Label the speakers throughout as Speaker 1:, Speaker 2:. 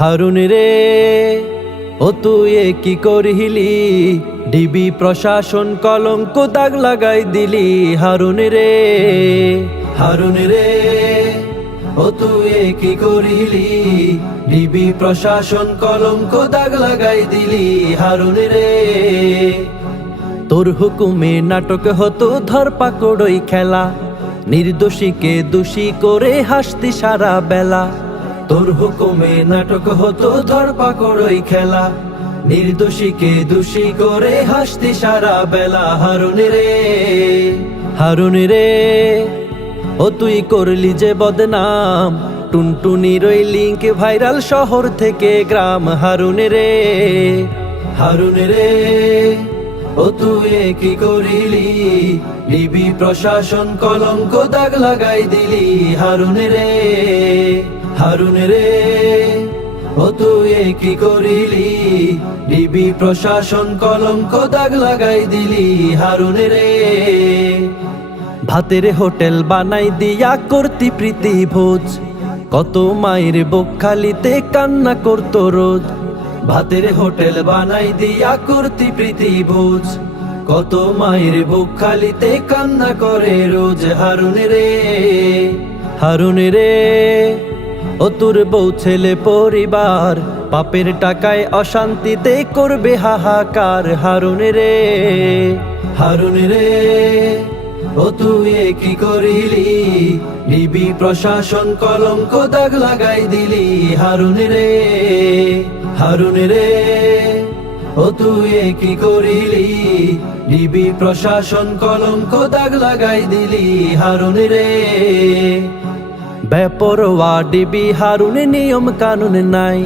Speaker 1: হারুন রে, ও তুই কি করহিলি? ডিবি প্রশাসন কলঙ্ক দাগ লাগাই দিলি, হারুন রে। হারুন রে, ও তুই কি করিলি ডিবি প্রশাসন কলঙ্ক দাগ লাগাই দিলি, হারুন রে। তোর হুকুমে নাটক হতো ধরপাকড়ই খেলা, নির্দোষীকে দোষী করে হাসতি সারা বেলা। তোর হুকুমে নাটক হতো ধরপাকড়ই খেলা। নির্দোষীকে দোষী করে হাসতি সারা বেলা, হারুন রে হারুন রে। ও তুই করলি যে বদনাম টুনটুনির ওই লিঙ্ক ভাইরাল শহর থেকে গ্রাম, হারুন রে হারুন রে। ও তুই কি করিলি? লিবি প্রশাসন কলঙ্ক, দাগ লাগাই দিলি, হারুন রে। হারুন রে, ও তুই কি করিলি? লিবি প্রশাসন কলঙ্ক দাগ লাগাই দিলি, হারুন রে। ভাতের হোটেল বানাই দিয়া করতি প্রীতি ভোজ, কত মায়ের বকখালিতে কান্না করতো রোজ। ভাতের হোটেল বানাই দিয়া করতি প্রীতি ভোজ, কত মায়ের বকখালিতে কান্না করে রোজ, হারুন রে। হারুন রে ও তোর বউ, ছেলে, পরিবার, পাপের টাকায় অশান্তিতে করবে হাহাকার। হারুন রে হারুন রে, ও তুই কি করিলি? ডিবি প্রশাসন কলঙ্ক, দাগ লাগাই দিলি। হারুন রে হারুন রে, ও তুই কি করিলি? ডিবি প্রশাসন কলঙ্ক, দাগ লাগাই দিলি। হারুন রে বেপরোয়া ডিবি হারুন নিয়ম কানুন নাই।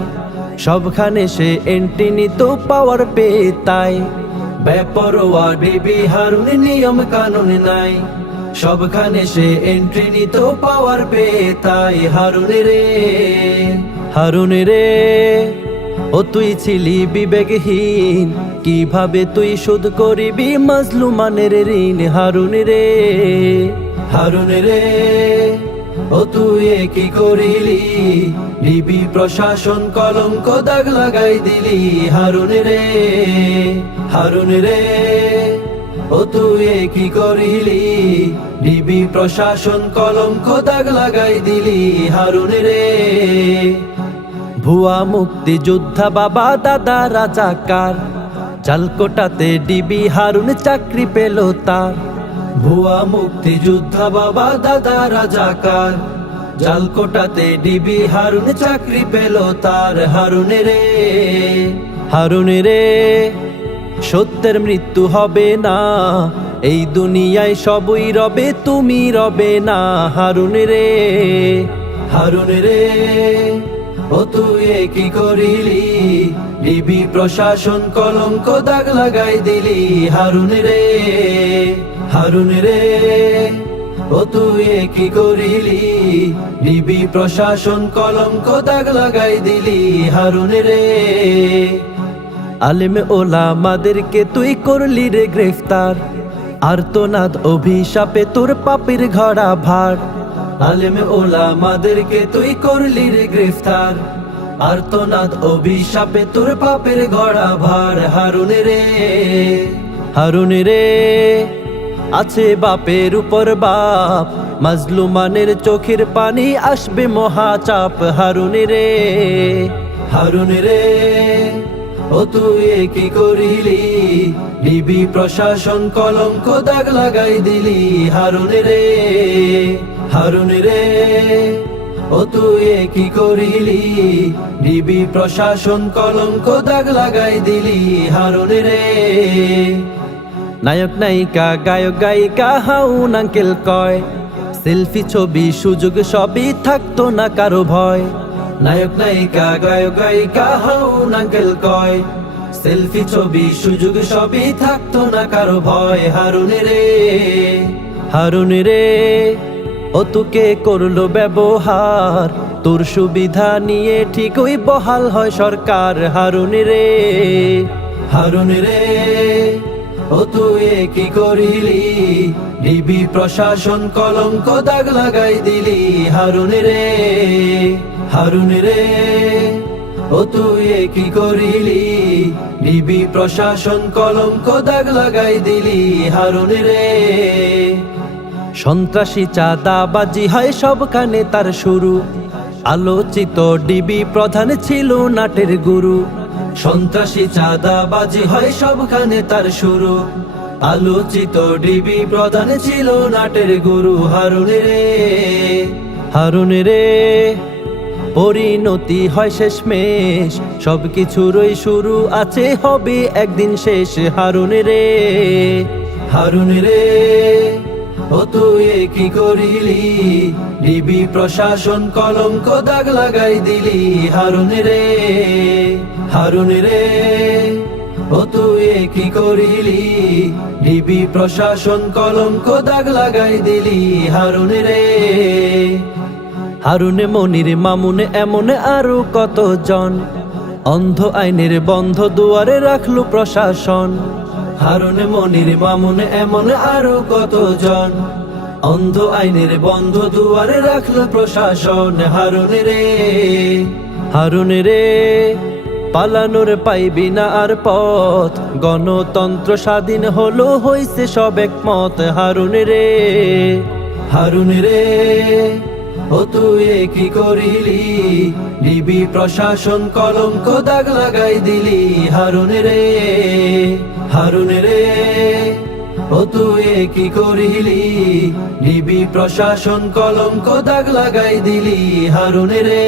Speaker 1: সবখানে সে এন্ট্রি নিত পাওয়ার পেয়ে তাই বেপরোয়া ডিবি হারুন নিয়ম কানুন নাই। সবখানে সে এন্ট্রি নিত পাওয়ার পেয়ে তাই হারুন রে হারুন রে, ও তুই ছিলি বিবেকহীন। কীভাবে তুই শোধ করিবি মাজলুমানের ঋণ? হারুন রে হারুন রে ও তুই কি করিলি? ডিবি প্রশাসন কলঙ্ক দাগ লাগাই দিলি, হারুন রে হারুন রে। ও তুই কি করিলি? ডিবি প্রশাসন কলঙ্ক দাগ লাগাই দিলি, হারুন রে। ভুয়া মুক্তি যোদ্ধা বাবা দাদা রাজাকার চালকোটাতে ডিবি হারুন চাকরি পেল তার। ভুয়া মুক্তি যোদ্ধা বাবা, দাদা রাজাকার জালকোটাতে ডিবি হারুন চাকরি পেল তার হারুন রে হারুন রে সত্যের মৃত্যু হবে না। এই দুনিয়ায় সবই রবে, তুমি রবে না। হারুন রে হারুন রে ও তুই কি করিলি? ডিবি প্রশাসন কলঙ্ক দাগ লাগাই দিলি। হারুন রে হারুন রে, ও তুই কি করিলি? ডিবি প্রশাসন কলঙ্ক দাগ লাগাই দিলি, হারুন রে। আলেম ওলামাদেরকে তুই করলি রে গ্রেফতার, আর তো নাদ অভিশাপে তোর পাপের ঘড়া ভার। আলেম ওলামাদেরকে তুই করলি রে গ্রেফতার, আর তো নাদ অভিশাপে তোর পাপের ঘড়া ভার। হারুন রে হারুন রে আছে বাপের উপর বাপ। মাজলুমানের চোখের পানি আসবে মহাচাপ। হারুন রে হারুন রে, ও তুই কি করিলি? ডিবি প্রশাসন কলঙ্ক, দাগ লাগাই দিলি। হারুন রে হারুন রে, ও তুই কি করিলি? ডিবি প্রশাসন কলঙ্ক, দাগ লাগাই দিলি। হারুন রে নায়ক, নায়িকা, গায়ক, গায়িকা হাউন আঙ্কেল কয়। সেলফি, ছবি, সুযোগ সবই থাকতো না কারও ভয়। নায়ক, নায়িকা, গায়ক, গায়িকা হাউন আঙ্কেল কয়। সেলফি, ছবি, সুযোগ সবই থাকতো না কারও ভয়। হারুন রে হারুন রে, ও তোকে করল ব্যবহার। তোর সুবিধা নিয়ে ঠিকই বহাল হয় সরকার। হারুন রে হারুন রে ও তুই কি করিলি? ডিবি প্রশাসন কলঙ্ক দাগ লাগাই দিলি, হারুন রে হারুন রে। ও তুই কি করিলি? ডিবি প্রশাসন কলঙ্ক দাগ লাগাই দিলি, হারুন রে। সন্ত্রাসী চাঁদাবাজি হয় সব কানে তার শুরু। আলোচিত ডিবি প্রধান ছিল নাটের গুরু। সন্ত্রাসী চাঁদাবাজি হয় সবখানে তার শুরু। আলোচিত ডিবি প্রধান ছিল নাটের গুরু হারুন রে হারুন রে পরিণতি হয় শেষমেশ। সব কিছুরই শুরু আছে হবে একদিন শেষ হারুন রে হারুন রে ও তুই কি করিলি? ডিবি প্রশাসন কলঙ্ক দাগ লাগাই দিলি হারুন রে হারুন রে, ও তুই কি করিলি? ডিবি প্রশাসন কলঙ্ক দাগ লাগাই দিলি, হারুন রে। হারুনে মনির মামুনে এমন আরও কত জন অন্ধ আইনের বন্ধ দুয়ারে রাখল প্রশাসন। হারুনে মনির মামুনে এমন আরও কত জন অন্ধ আইনের বন্ধ দুয়ারে রাখল প্রশাসন, হারুনে রে। হারুনে রে পালানোর পাইবি না আর পথ। গণতন্ত্র স্বাধীন হলো, হইছে সব একমত। হারুন রে হারুন রে, ও তুই কি করিলি? ডিবি প্রশাসন কলঙ্ক দাগ লাগাই দিলি। হারুন রে হারুন রে, ও তুই কি করিলি? ডিবি প্রশাসন কলঙ্ক দাগ লাগাই দিলি। হারুন রে